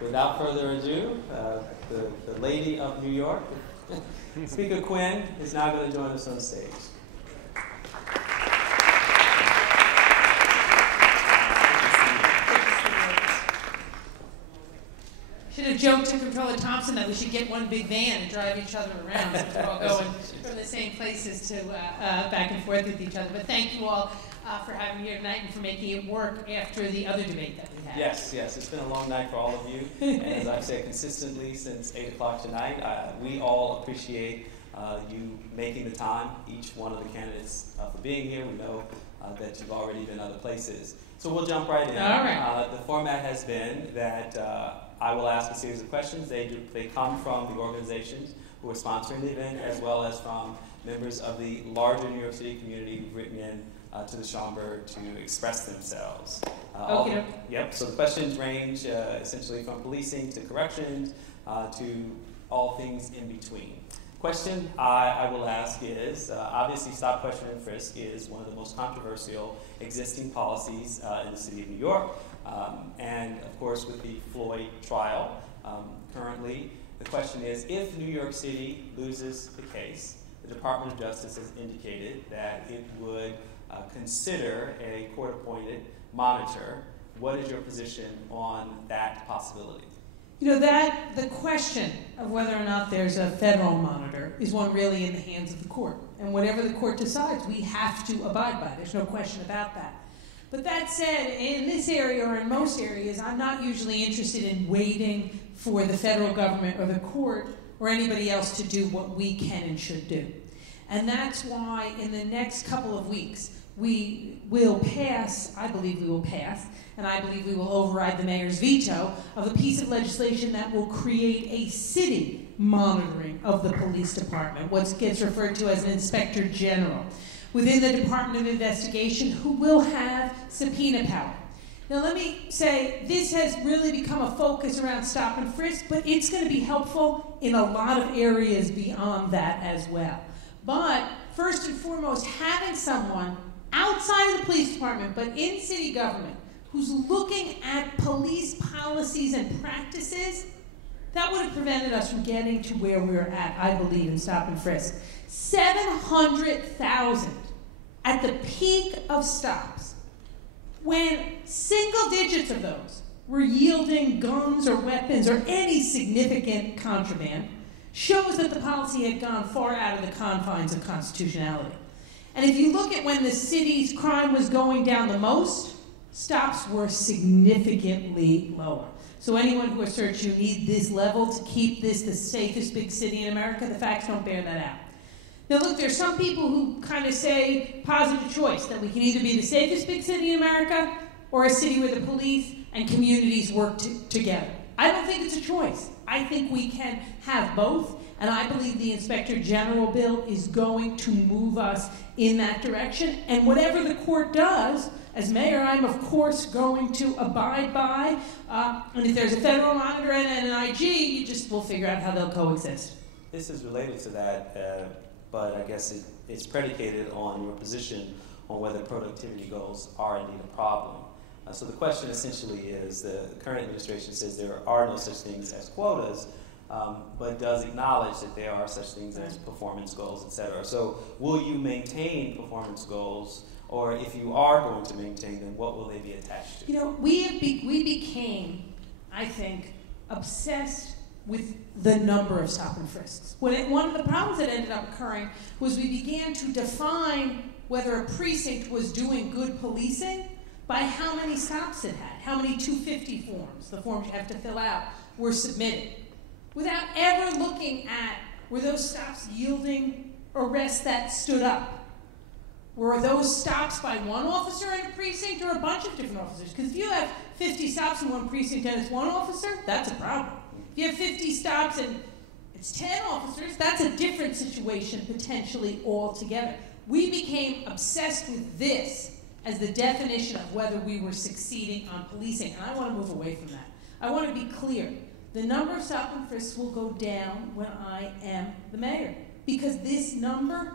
without further ado, the lady of New York, Speaker Quinn, is now going to join us on stage. Should have joked to Comptroller Thompson that we should get one big van and drive each other around since we're all going from the same places to back and forth with each other. But thank you all for having me here tonight and for making it work after the other debate that we had. Yes, it's been a long night for all of you. And as I've said consistently since 8 o'clock tonight, we all appreciate you making the time, each one of the candidates, for being here. We know that you've already been other places. So we'll jump right in. All right. The format has been that I will ask a series of questions. They come from the organizations who are sponsoring the event, as well as from members of the larger New York City community who've written in to the Schomburg to express themselves. Okay. Yep, so the questions range essentially from policing to corrections to all things in between. Question I will ask is, obviously stop, question, and frisk is one of the most controversial existing policies in the city of New York. And of course with the Floyd trial currently, the question is, if New York City loses the case, the Department of Justice has indicated that it would consider a court-appointed monitor. What is your position on that possibility? You know, the question of whether or not there's a federal monitor is one really in the hands of the court. And whatever the court decides, we have to abide by. There's no question about that. But that said, in this area or in most areas, I'm not usually interested in waiting for the federal government or the court or anybody else to do what we can and should do. And that's why in the next couple of weeks, we will pass, I believe we will pass, and I believe we will override the mayor's veto of a piece of legislation that will create a city monitoring of the police department, what gets referred to as an inspector general, within the Department of Investigation, who will have subpoena power. Now let me say, this has really become a focus around stop and frisk, but it's going to be helpful in a lot of areas beyond that as well. But first and foremost, having someone outside of the police department, but in city government, who's looking at police policies and practices, that would have prevented us from getting to where we're at, I believe, in stop and frisk. 700,000 at the peak of stops, when single digits of those were yielding guns or weapons or any significant contraband, shows that the policy had gone far out of the confines of constitutionality. And if you look at when the city's crime was going down the most, stops were significantly lower. So anyone who asserts you need this level to keep this the safest big city in America, the facts don't bear that out. Now look, there's some people who kind of say positive choice, that we can either be the safest big city in America or a city where the police and communities work together. I don't think it's a choice. I think we can have both, and I believe the Inspector General bill is going to move us in that direction. And whatever the court does, as mayor, I'm of course going to abide by. And if there's a federal monitor and an IG, you just will figure out how they'll coexist. This is related to that, but I guess it's predicated on your position on whether productivity goals are indeed a problem. So the question essentially is, the current administration says there are no such things as quotas, but does acknowledge that there are such things as performance goals, et cetera. So will you maintain performance goals, or if you are going to maintain them, what will they be attached to? You know, we became, I think, obsessed with the number of stop and frisks. One of the problems that ended up occurring was we began to define whether a precinct was doing good policing by how many stops it had, how many 250 forms, the forms you have to fill out, were submitted, without ever looking at, were those stops yielding arrests that stood up? Were those stops by one officer in a precinct or a bunch of different officers? Because if you have 50 stops in one precinct and it's one officer, that's a problem. If you have 50 stops and it's 10 officers, that's a different situation potentially altogether. We became obsessed with this as the definition of whether we were succeeding on policing, and I want to move away from that. I want to be clear. The number of stop and frisks will go down when I am the mayor, because this number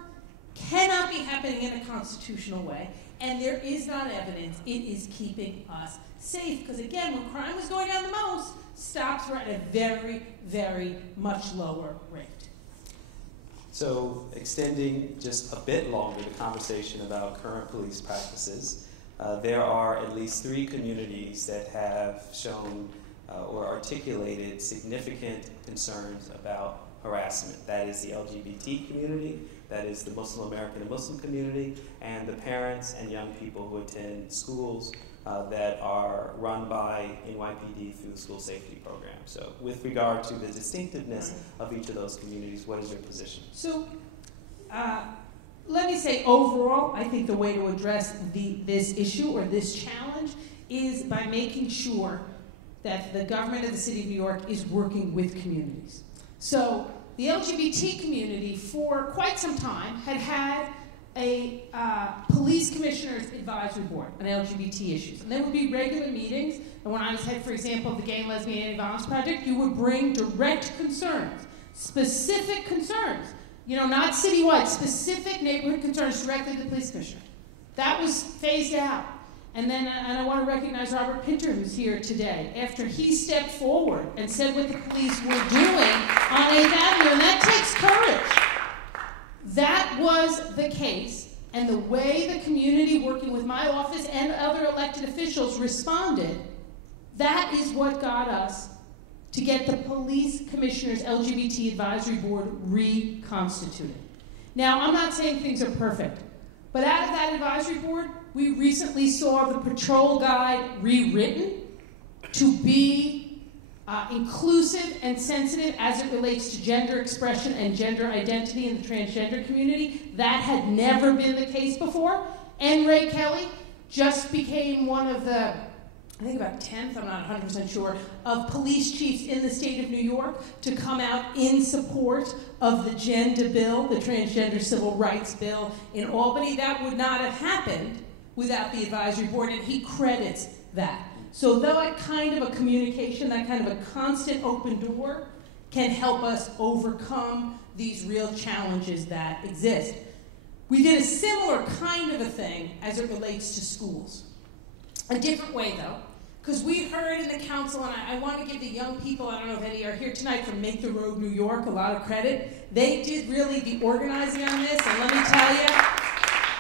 cannot be happening in a constitutional way, and there is not evidence it is keeping us safe. Because again, when crime was going down the most, stops were at a very, very much lower rate. So extending just a bit longer the conversation about current police practices, there are at least 3 communities that have shown or articulated significant concerns about harassment. That is the LGBT community, that is the Muslim American and Muslim community, and the parents and young people who attend schools that are run by NYPD through the school safety program. So with regard to the distinctiveness of each of those communities, what is your position? So let me say overall, I think the way to address this issue or this challenge is by making sure that the government of the city of New York is working with communities. So the LGBT community for quite some time had a police commissioner's advisory board on LGBT issues. And there would be regular meetings, and when I was head, for example, of the Gay and Lesbian Anti-Violence Project, you would bring direct concerns, specific concerns, not citywide, specific neighborhood concerns directly to the police commissioner. That was phased out. And I want to recognize Robert Pinter, who's here today, after he stepped forward and said what the police were doing on 8th Avenue, and that takes courage. That was the case, and the way the community working with my office and other elected officials responded, that is what got us to get the police commissioner's LGBT advisory board reconstituted. Now, I'm not saying things are perfect, but out of that advisory board, we recently saw the patrol guide rewritten to be inclusive and sensitive as it relates to gender expression and gender identity in the transgender community. That had never been the case before. And Ray Kelly just became one of the, I think about 10th, I'm not 100% sure, of police chiefs in the state of New York to come out in support of the gender bill, the transgender civil rights bill in Albany. That would not have happened without the advisory board, and he credits that. So that kind of a communication, that kind of a constant open door can help us overcome these real challenges that exist. We did a similar kind of a thing as it relates to schools. A different way, though, because we heard in the council, and I want to give the young people, I don't know if any are here tonight, from Make the Road New York, a lot of credit. They did really the organizing on this, and let me tell you,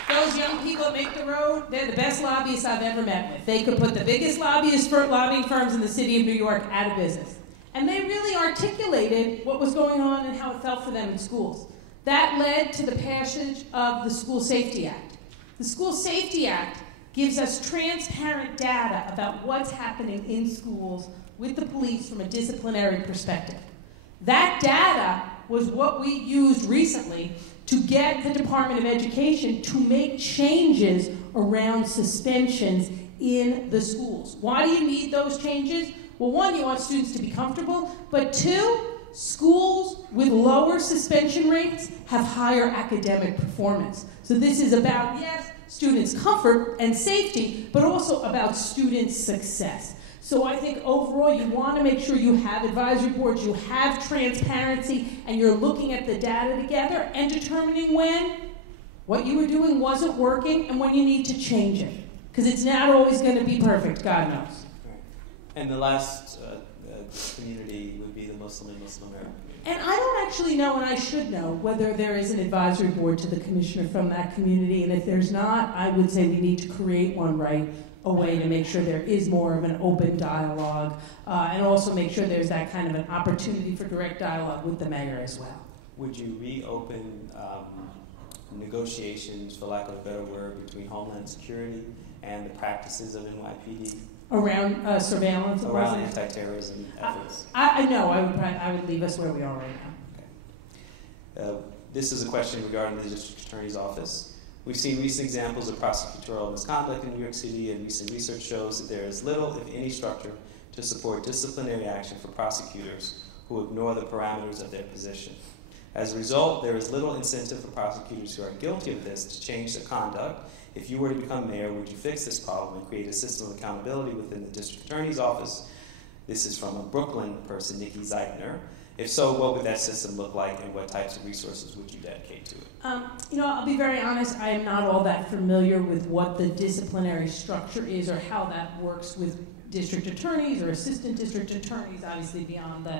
those young people at Make the Road, they're the best lobbyists I've ever met with. They could put the biggest lobbying firms in the city of New York out of business. And they really articulated what was going on and how it felt for them in schools. That led to the passage of the School Safety Act. The School Safety Act gives us transparent data about what's happening in schools with the police from a disciplinary perspective. That data was what we used recently to get the Department of Education to make changes around suspensions in the schools. Why do you need those changes? Well, one, you want students to be comfortable, but two, schools with lower suspension rates have higher academic performance. So this is about, yes, students' comfort and safety, but also about students' success. So I think overall you want to make sure you have advisory boards, you have transparency, and you're looking at the data together and determining when what you were doing wasn't working and when you need to change it. Because it's not always going to be perfect, God knows. Right. And the last community would be the Muslim and Muslim American community. And I don't actually know, and I should know, whether there is an advisory board to the commissioner from that community. And if there's not, I would say we need to create one right away to make sure there is more of an open dialogue, and also make sure there's that kind of an opportunity for direct dialogue with the mayor as well. Would you reopen negotiations, for lack of a better word, between Homeland Security and the practices of NYPD? Around surveillance? Around anti-terrorism efforts? No, I would leave us where we are right now. Okay. This is a question regarding the district attorney's office. We've seen recent examples of prosecutorial misconduct in New York City, and recent research shows that there is little, if any, structure to support disciplinary action for prosecutors who ignore the parameters of their position. As a result, there is little incentive for prosecutors who are guilty of this to change their conduct. If you were to become mayor, would you fix this problem and create a system of accountability within the district attorney's office? This is from a Brooklyn person, Nikki Zeitner. If so, what would that system look like, and what types of resources would you dedicate to it? I'll be very honest, I am not all that familiar with what the disciplinary structure is or how that works with district attorneys or assistant district attorneys, obviously beyond the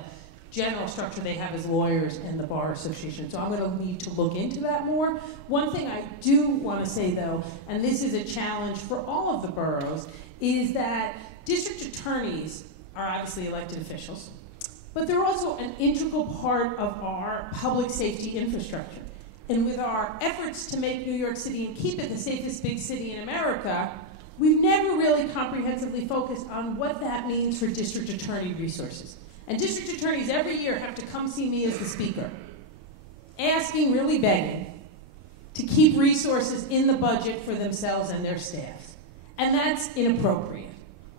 general structure they have as lawyers and the Bar Association. So I'm going to need to look into that more. One thing I do want to say, though, and this is a challenge for all of the boroughs, is that district attorneys are obviously elected officials, but they're also an integral part of our public safety infrastructure. And with our efforts to make New York City and keep it the safest big city in America, we've never really comprehensively focused on what that means for district attorney resources. And district attorneys every year have to come see me as the speaker, asking, really begging, to keep resources in the budget for themselves and their staffs. And that's inappropriate.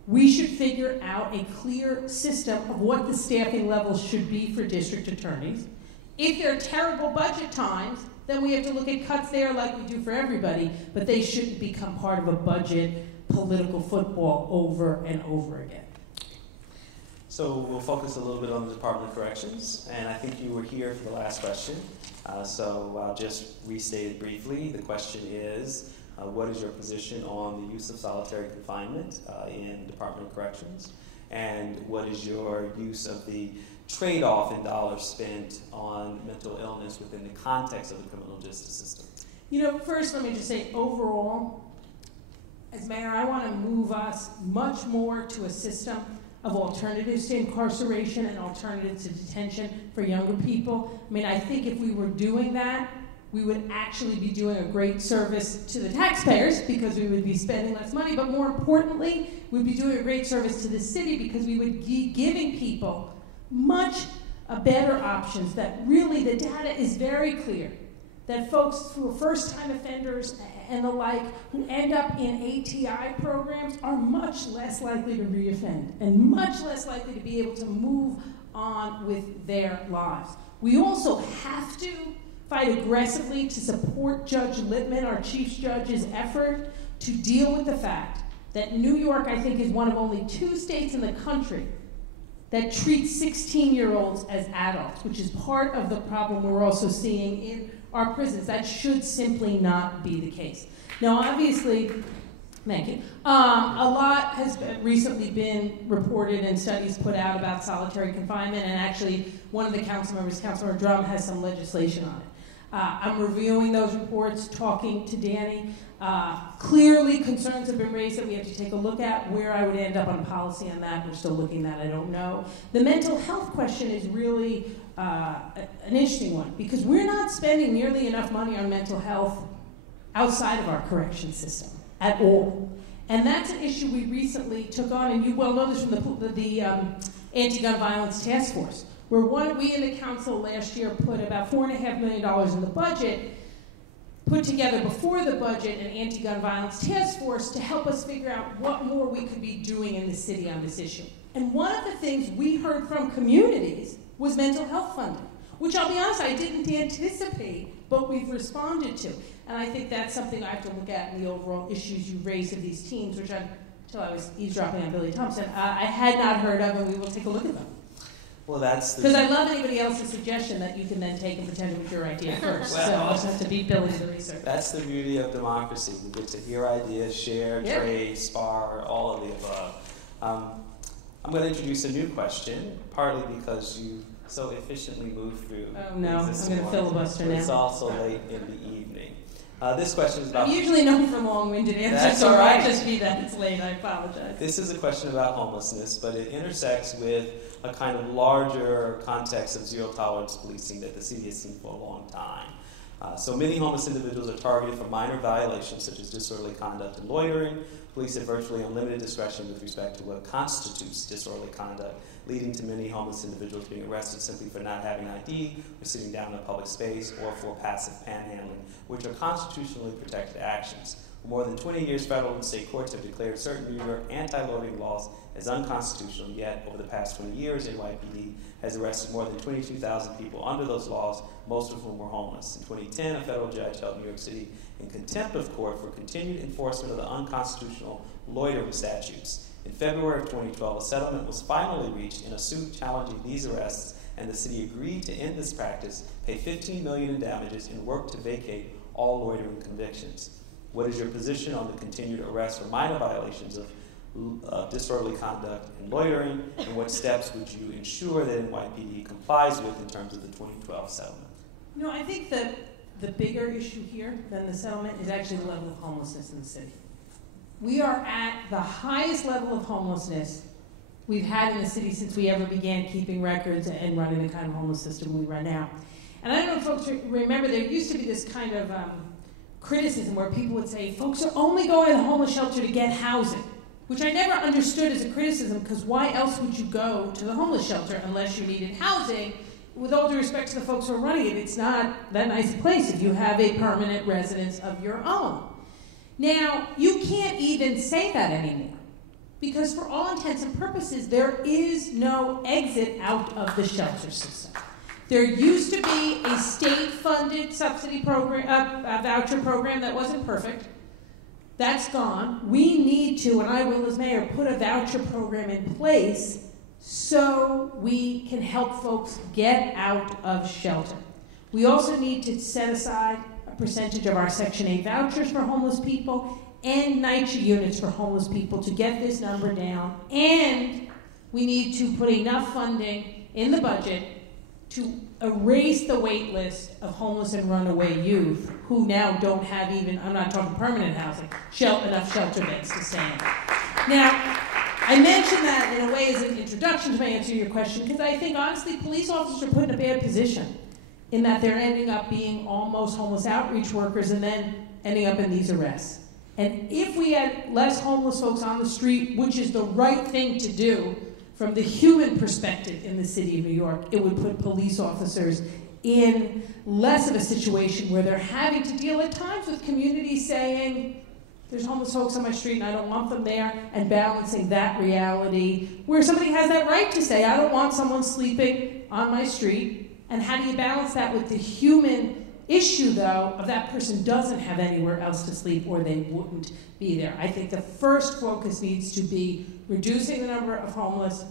We should figure out a clear system of what the staffing levels should be for district attorneys. If there are terrible budget times, then we have to look at cuts there like we do for everybody, but they shouldn't become part of a budget political football over and over again. So we'll focus a little bit on the Department of Corrections, and I think you were here for the last question. So I'll just restate it briefly. The question is, what is your position on the use of solitary confinement in Department of Corrections? And what is your use of the trade-off in dollars spent on mental illness within the context of the criminal justice system? First let me just say, overall, as mayor, I want to move us much more to a system of alternatives to incarceration and alternatives to detention for younger people. I think if we were doing that, we would actually be doing a great service to the taxpayers because we would be spending less money, but more importantly, we'd be doing a great service to the city because we would be giving people much better options. That really, the data is very clear that folks who are first-time offenders and the like who end up in ATI programs are much less likely to reoffend and much less likely to be able to move on with their lives. We also have to fight aggressively to support Judge Littman, our Chief Judge's effort to deal with the fact that New York, I think, is one of only 2 states in the country that treats 16-year-olds as adults, which is part of the problem we're also seeing in our prisons. That should simply not be the case. Now, obviously, thank you. A lot has recently been reported and studies put out about solitary confinement, and actually, one of the council members, Councilmember Drum, has some legislation on it. I'm reviewing those reports, talking to Danny. Clearly, concerns have been raised that we have to take a look at. Where I would end up on policy on that, we're still looking at that, I don't know. The mental health question is really an interesting one because we're not spending nearly enough money on mental health outside of our correction system at all. And that's an issue we recently took on, and you well know this from the Anti-Gun Violence Task Force, where we in the council last year put about $4.5 million in the budget, put together before the budget an anti-gun violence task force to help us figure out what more we could be doing in the city on this issue. And one of the things we heard from communities was mental health funding, which I'll be honest, I didn't anticipate, but we've responded to. And I think that's something I have to look at in the overall issues you raised of these teams, which until I was eavesdropping on Billy Thompson, I had not heard of, and we will take a look at them. Well, that's because I love anybody else's suggestion that you can then take and pretend it was your idea first. So I'll just have to beat Billy to the research. That's the beauty of democracy. We get to hear ideas, share, trade, spar, all of the above. I'm going to introduce a new question, partly because you so efficiently moved through. Oh no, I'm going to filibuster now. It's also late in the evening. This question is about... I'm usually known for long-winded answers, so it might just be that it's late. I apologize. This is a question about homelessness, but it intersects with a kind of larger context of zero-tolerance policing that the city has seen for a long time. So many homeless individuals are targeted for minor violations such as disorderly conduct and loitering. Police have virtually unlimited discretion with respect to what constitutes disorderly conduct, leading to many homeless individuals being arrested simply for not having ID or sitting down in a public space or for passive panhandling, which are constitutionally protected actions. For more than 20 years, federal and state courts have declared certain New York anti-loitering laws as unconstitutional, yet over the past 20 years, NYPD has arrested more than 22,000 people under those laws, most of whom were homeless. In 2010, a federal judge held New York City in contempt of court for continued enforcement of the unconstitutional loitering statutes. In February of 2012, a settlement was finally reached in a suit challenging these arrests and the city agreed to end this practice, pay $15 million in damages, and work to vacate all loitering convictions. What is your position on the continued arrest for minor violations of disorderly conduct and loitering, and what steps would you ensure that NYPD complies with in terms of the 2012 settlement? You know, I think that the bigger issue here than the settlement is actually the level of homelessness in the city. We are at the highest level of homelessness we've had in the city since we ever began keeping records and running the kind of homeless system we run now. And I don't know if folks remember, there used to be this kind of criticism where people would say, folks are only going to the homeless shelter to get housing, which I never understood as a criticism, because why else would you go to the homeless shelter unless you needed housing? With all due respect to the folks who are running it, it's not that nice a place if you have a permanent residence of your own. Now, you can't even say that anymore, because for all intents and purposes, there is no exit out of the shelter system. There used to be a state-funded subsidy program, voucher program that wasn't perfect. That's gone. We need to, and I will as mayor, put a voucher program in place so we can help folks get out of shelter. We also need to set aside a percentage of our Section 8 vouchers for homeless people and NYCHA units for homeless people to get this number down. And we need to put enough funding in the budget to erase the wait list of homeless and runaway youth who now don't have even, I'm not talking permanent housing, enough shelter beds to stay in. Now, I mention that in a way as an introduction to my answer to your question, because I think, honestly, police officers are put in a bad position in that they're ending up being almost homeless outreach workers and then ending up in these arrests. And if we had less homeless folks on the street, which is the right thing to do from the human perspective in the city of New York, it would put police officers in less of a situation where they're having to deal at times with communities saying, there's homeless folks on my street and I don't want them there, and balancing that reality where somebody has that right to say, I don't want someone sleeping on my street. And how do you balance that with the human issue, though, of that person doesn't have anywhere else to sleep or they wouldn't be there? I think the first focus needs to be reducing the number of homeless,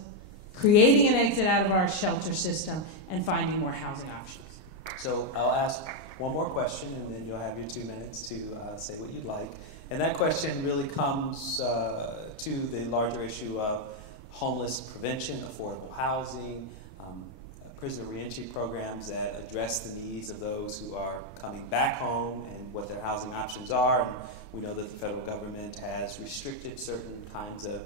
creating an exit out of our shelter system, and finding more housing options. So I'll ask one more question, and then you'll have your 2 minutes to say what you'd like. And that question really comes to the larger issue of homeless prevention, affordable housing, prisoner reentry programs that address the needs of those who are coming back home and what their housing options are. And we know that the federal government has restricted certain kinds of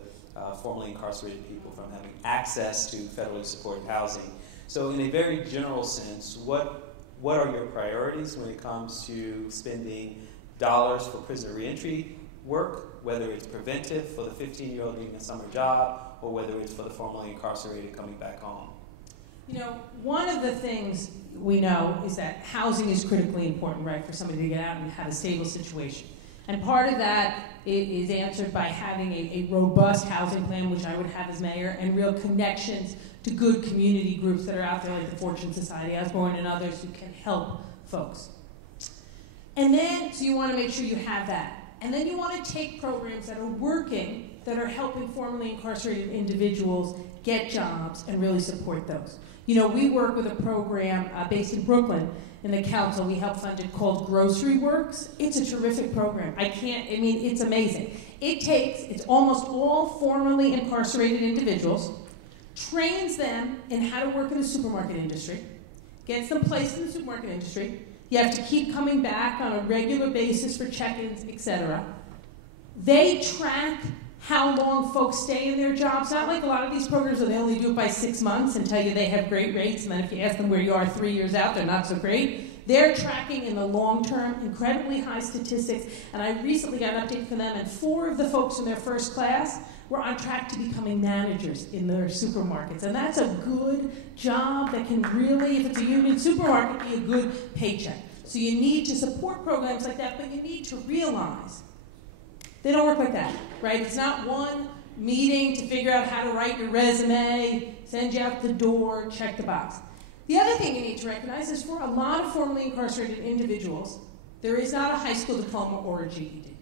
formerly incarcerated people from having access to federally supported housing. So in a very general sense, what are your priorities when it comes to spending dollars for prisoner reentry work, whether it's preventive for the 15-year-old getting a summer job or whether it's for the formerly incarcerated coming back home? You know, one of the things we know is that housing is critically important, right, for somebody to get out and have a stable situation. And part of that is answered by having a robust housing plan, which I would have as mayor, and real connections to good community groups that are out there, like the Fortune Society, Osborne, and others who can help folks. And then, so you want to make sure you have that. And then you want to take programs that are working, that are helping formerly incarcerated individuals get jobs and really support those. You know, we work with a program based in Brooklyn in the council. We help fund it called Grocery Works. It's a terrific program. It's amazing. It's almost all formerly incarcerated individuals, trains them in how to work in the supermarket industry, gets them placed in the supermarket industry. You have to keep coming back on a regular basis for check-ins, etc. They track how long folks stay in their jobs. Not like a lot of these programs where they only do it by 6 months and tell you they have great rates, and then if you ask them where you are 3 years out, they're not so great. They're tracking in the long term incredibly high statistics, and I recently got an update from them, and 4 of the folks in their first class were on track to becoming managers in their supermarkets. And that's a good job that can really, if it's a union supermarket, be a good paycheck. So you need to support programs like that, but you need to realize they don't work like that, right? It's not one meeting to figure out how to write your resume, send you out the door, check the box. The other thing you need to recognize is for a lot of formerly incarcerated individuals, there is not a high school diploma or a GED.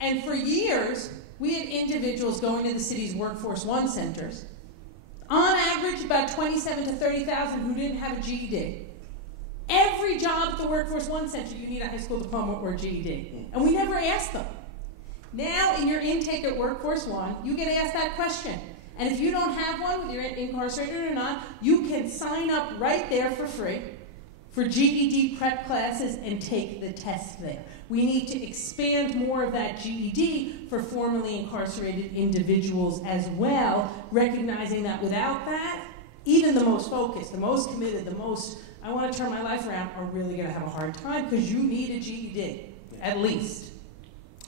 And for years, we had individuals going to the city's Workforce One centers, on average average about 27 to 30,000 who didn't have a GED. Every job at the Workforce One Center, you need a high school diploma or GED. And we never asked them. Now, in your intake at Workforce One, you get asked that question. And if you don't have one, whether you're incarcerated or not, you can sign up right there for free for GED prep classes and take the test there. We need to expand more of that GED for formerly incarcerated individuals as well, recognizing that without that, even the most focused, the most committed, the most, I want to turn my life around, are really going to have a hard time because you need a GED, at least.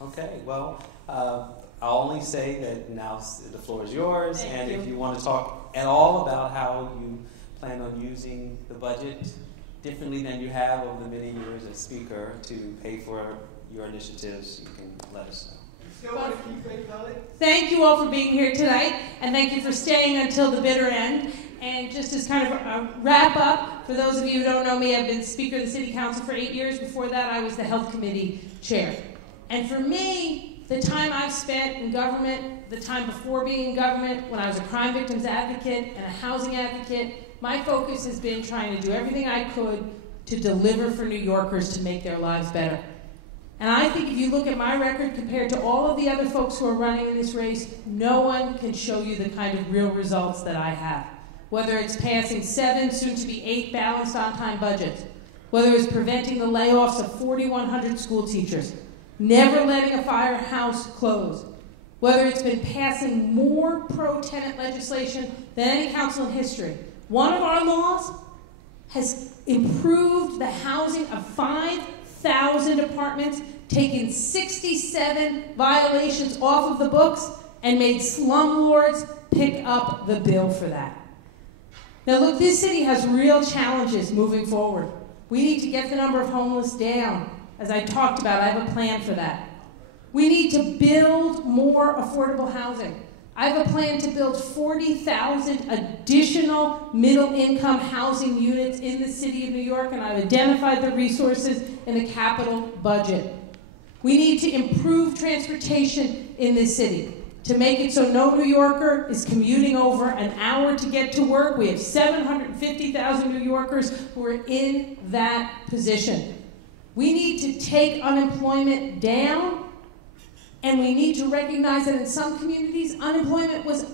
Okay, well, I'll only say that now the floor is yours, and if you want to talk at all about how you plan on using the budget differently than you have over the many years as speaker to pay for your initiatives, you can let us know. Thank you all for being here tonight, and thank you for staying until the bitter end. And just as kind of a wrap up, for those of you who don't know me, I've been Speaker of the City Council for 8 years. Before that, I was the Health Committee Chair. And for me, the time I've spent in government, the time before being in government, when I was a crime victims advocate and a housing advocate, my focus has been trying to do everything I could to deliver for New Yorkers to make their lives better. And I think if you look at my record compared to all of the other folks who are running in this race, no one can show you the kind of real results that I have. Whether it's passing 7, soon to be 8 balanced on-time budgets, whether it's preventing the layoffs of 4,100 school teachers, never letting a firehouse close, whether it's been passing more pro-tenant legislation than any council in history. One of our laws has improved the housing of 5,000 apartments, taken 67 violations off of the books, and made slumlords pick up the bill for that. Now look, this city has real challenges moving forward. We need to get the number of homeless down. As I talked about, I have a plan for that. We need to build more affordable housing. I have a plan to build 40,000 additional middle-income housing units in the city of New York, and I've identified the resources in the capital budget. We need to improve transportation in this city to make it so no New Yorker is commuting over an hour to get to work. We have 750,000 New Yorkers who are in that position. We need to take unemployment down, and we need to recognize that in some communities, unemployment was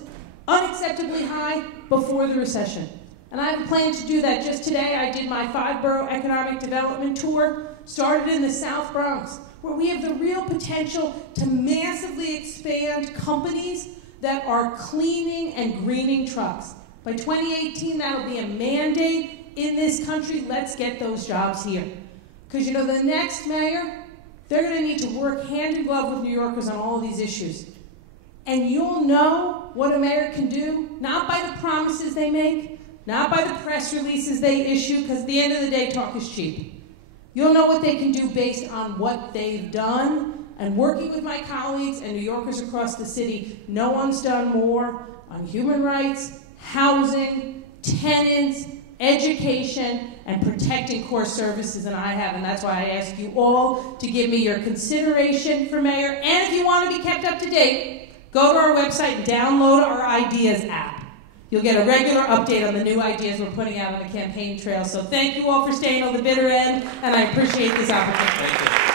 unacceptably high before the recession. And I have a plan to do that. Just today, I did my 5-borough economic development tour, started in the South Bronx, where we have the real potential to massively expand companies that are cleaning and greening trucks. By 2018, that'll be a mandate in this country. Let's get those jobs here. Because you know, the next mayor, they're going to need to work hand in glove with New Yorkers on all of these issues. And you'll know what a mayor can do, not by the promises they make, not by the press releases they issue, because at the end of the day, talk is cheap. You'll know what they can do based on what they've done. And working with my colleagues and New Yorkers across the city, no one's done more on human rights, housing, tenants, education, and protecting core services than I have. And that's why I ask you all to give me your consideration for mayor. And if you want to be kept up to date, go to our website and download our Ideas app. You'll get a regular update on the new ideas we're putting out on the campaign trail. So thank you all for staying on the bitter end, and I appreciate this opportunity. Thank you.